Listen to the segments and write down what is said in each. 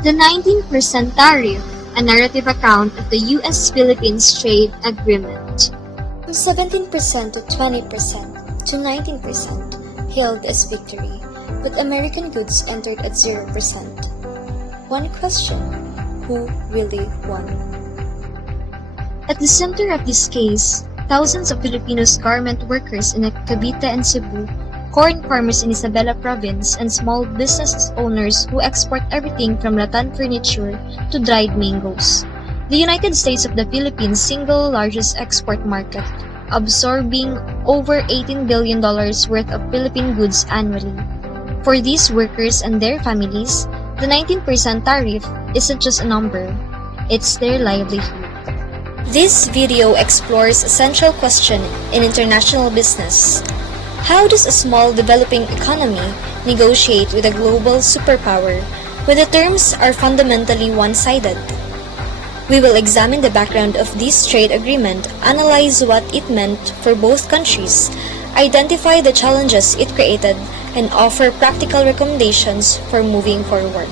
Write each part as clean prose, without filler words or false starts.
The 19% tariff, a narrative account of the US-Philippines trade agreement. From 17% to 20% to 19% hailed as victory, but American goods entered at 0%. One question: who really won? At the center of this case, thousands of Filipinos garment workers in Cavite and Cebu, corn farmers in Isabela province, and small business owners who export everything from rattan furniture to dried mangoes. The United States of the Philippines' single largest export market, absorbing over $18 billion worth of Philippine goods annually. For these workers and their families, the 19% tariff isn't just a number, it's their livelihood. This video explores a central question in international business. How does a small developing economy negotiate with a global superpower when the terms are fundamentally one-sided? We will examine the background of this trade agreement, analyze what it meant for both countries, identify the challenges it created, and offer practical recommendations for moving forward.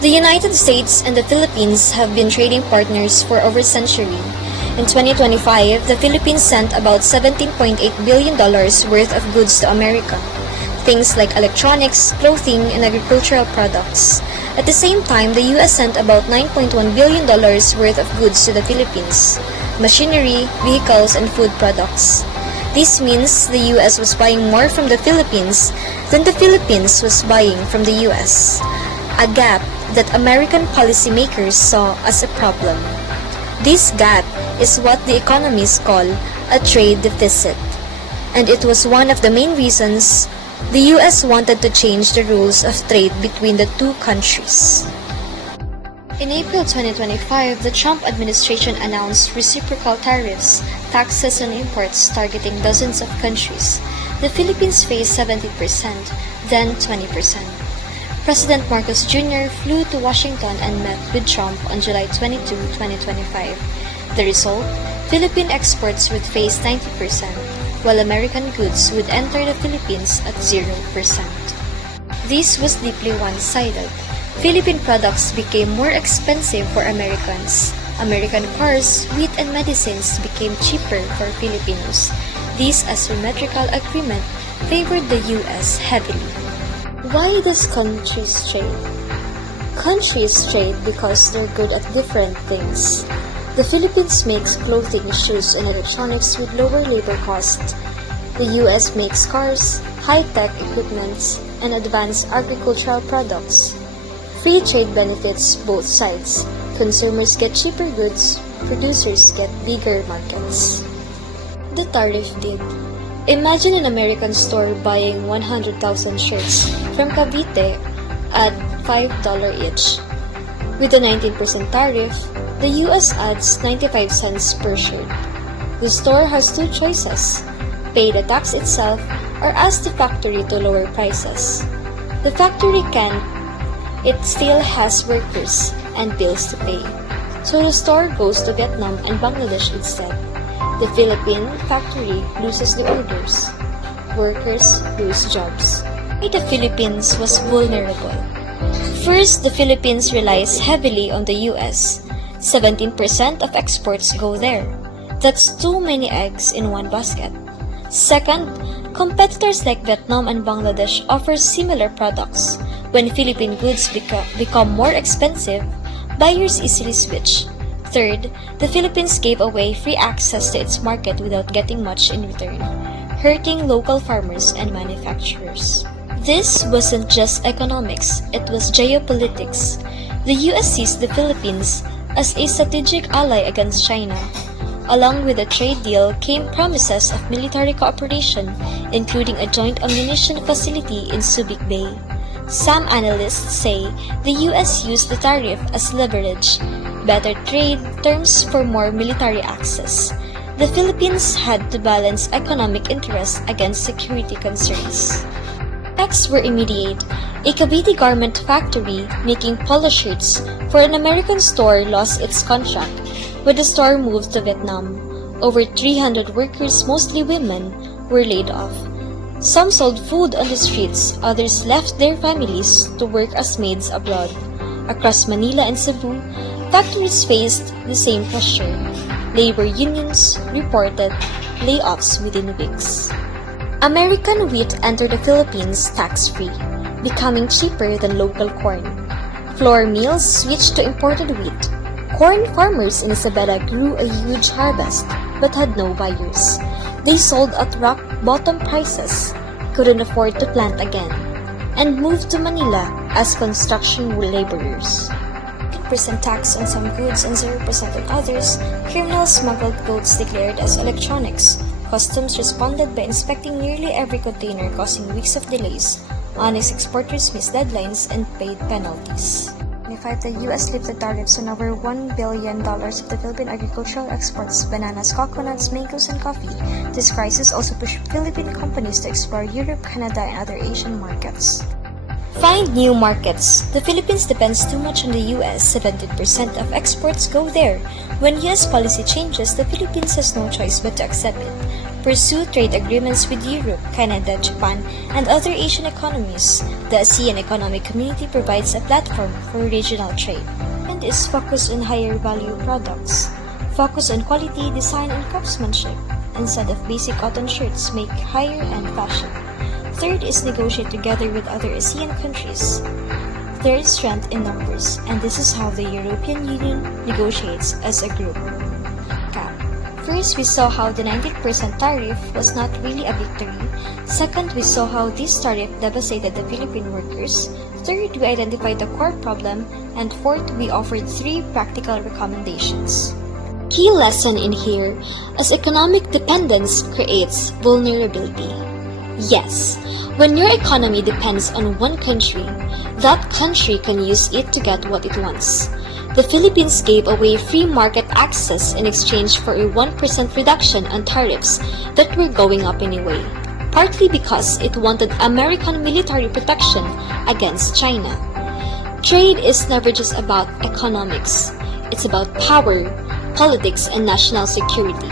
The United States and the Philippines have been trading partners for over a century. In 2025, the Philippines sent about $17.8 billion worth of goods to America, things like electronics, clothing, and agricultural products. At the same time, the US sent about $9.1 billion worth of goods to the Philippines, machinery, vehicles, and food products. This means the US was buying more from the Philippines than the Philippines was buying from the US, a gap that American policymakers saw as a problem. This gap is what the economists call a trade deficit, and it was one of the main reasons the US wanted to change the rules of trade between the two countries. In April 2025, the Trump administration announced reciprocal tariffs, taxes on imports targeting dozens of countries. The Philippines faced 70%, then 20%. President Marcos Jr. flew to Washington and met with Trump on July 22, 2025. The result? Philippine exports would face 90%, while American goods would enter the Philippines at 0%. This was deeply one-sided. Philippine products became more expensive for Americans. American cars, wheat, and medicines became cheaper for Filipinos. This asymmetrical agreement favored the US heavily. Why does countries trade? Countries trade because they're good at different things. The Philippines makes clothing, shoes, and electronics with lower labor costs. The US makes cars, high-tech equipments, and advanced agricultural products. Free trade benefits both sides. Consumers get cheaper goods, producers get bigger markets. The tariff bid. Imagine an American store buying 100,000 shirts from Cavite at $5 each. With a 19% tariff, the US adds 95 cents per shirt. The store has two choices: pay the tax itself or ask the factory to lower prices. The factory can't. It still has workers and bills to pay. So the store goes to Vietnam and Bangladesh instead. The Philippine factory loses the orders. Workers lose jobs. The Philippines was vulnerable. First, the Philippines relies heavily on the US. 17% of exports go there. That's too many eggs in one basket. Second, competitors like Vietnam and Bangladesh offer similar products. When Philippine goods become more expensive, buyers easily switch. Third, the Philippines gave away free access to its market without getting much in return, hurting local farmers and manufacturers. This wasn't just economics, it was geopolitics. The US sees the Philippines as a strategic ally against China. Along with the trade deal came promises of military cooperation, including a joint ammunition facility in Subic Bay. Some analysts say the US used the tariff as leverage, better trade terms for more military access. The Philippines had to balance economic interests against security concerns. Effects were immediate. A Cavite garment factory making polo shirts for an American store lost its contract when the store moved to Vietnam. Over 300 workers, mostly women, were laid off. Some sold food on the streets, others left their families to work as maids abroad. Across Manila and Cebu, factories faced the same pressure. Labor unions reported layoffs within weeks. American wheat entered the Philippines tax-free, becoming cheaper than local corn. Flour mills switched to imported wheat. Corn farmers in Isabela grew a huge harvest, but had no buyers. They sold at rock-bottom prices, couldn't afford to plant again, and moved to Manila as construction laborers. 10% tax on some goods and 0% on others, criminals smuggled goods declared as electronics. Customs responded by inspecting nearly every container, causing weeks of delays. Honest exporters missed deadlines and paid penalties. In 2025, the U.S. lifted tariffs on over $1 billion of the Philippine agricultural exports, bananas, coconuts, mangoes, and coffee. This crisis also pushed Philippine companies to explore Europe, Canada, and other Asian markets. Find new markets. The Philippines depends too much on the U.S. 70% of exports go there. When U.S. policy changes, the Philippines has no choice but to accept it. Pursue trade agreements with Europe, Canada, Japan, and other Asian economies. The ASEAN Economic Community provides a platform for regional trade and is focused on higher value products. Focus on quality, design, and craftsmanship. Instead of basic cotton shirts, make higher-end fashion. Third is negotiate together with other ASEAN countries. There is strength in numbers, and this is how the European Union negotiates as a group. First, we saw how the 19% tariff was not really a victory. Second, we saw how this tariff devastated the Philippine workers. Third, we identified the core problem. And fourth, we offered 3 practical recommendations. Key lesson in here, as economic dependence creates vulnerability. Yes, when your economy depends on one country, that country can use it to get what it wants. The Philippines gave away free market access in exchange for a 1% reduction on tariffs that were going up anyway, partly because it wanted American military protection against China. Trade is never just about economics. It's about power, politics, and national security.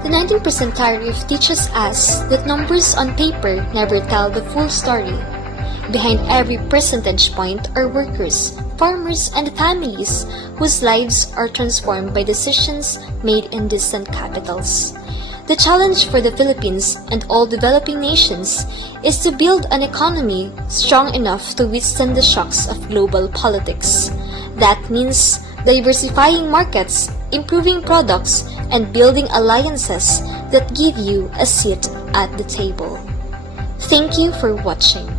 The 19% tariff teaches us that numbers on paper never tell the full story. Behind every percentage point are workers, farmers, and families whose lives are transformed by decisions made in distant capitals. The challenge for the Philippines and all developing nations is to build an economy strong enough to withstand the shocks of global politics. That means diversifying markets, improving products, and building alliances that give you a seat at the table. Thank you for watching.